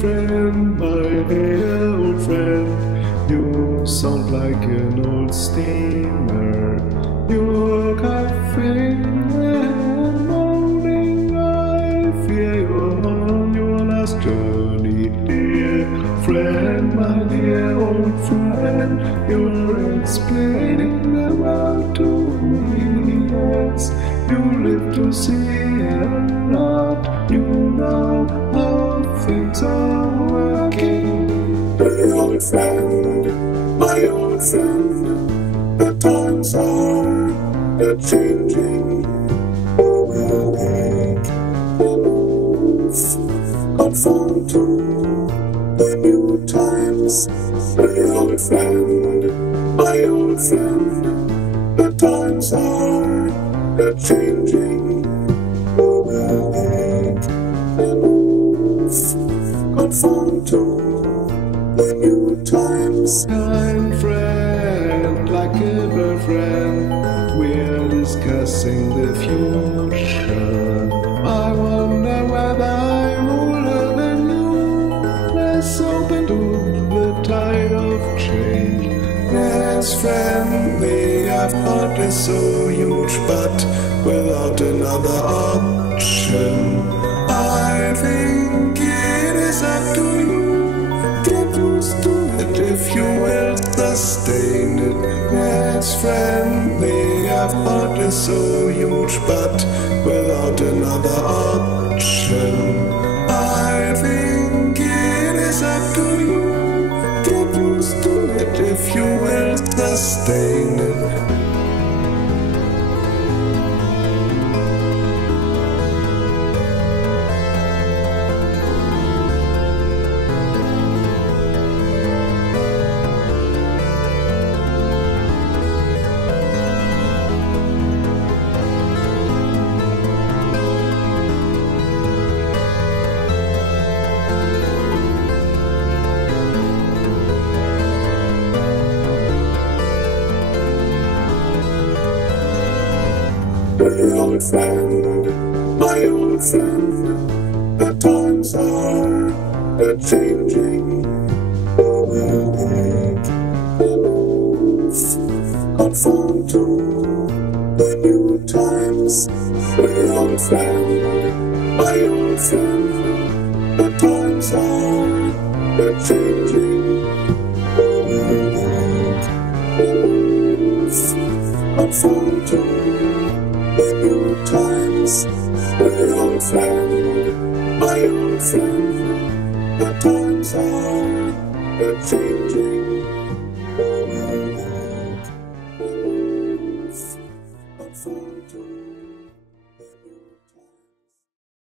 friend, my dear old friend. You sound like an old steamer. Your cafe and morning. I fear you're on your last journey, dear friend, my dear old friend. You're explaining the world to me. Yes, you live to see and not. You know how things are working. My old friend, the times are changing. We will make a move, conform to the new times. My old friend, the times are changing. We will make a move, conform to the new times. Kind friend, like a bird friend, we're discussing the future. I wonder whether I'm older than you, less open to the tide of change. Yes, friend, the effort is so huge, but without another option, I think it is up to you. Get used to it if you will sustain it. Yes, friend, the effort is so huge, but without another option, I think it is up to you. Get used to it if you will sustain it. My old friend, the times are changing. We will make a move, conform to the new times. My old friend, the times are changing. We will make a move, conform to the new times. My old friend, the times are changing.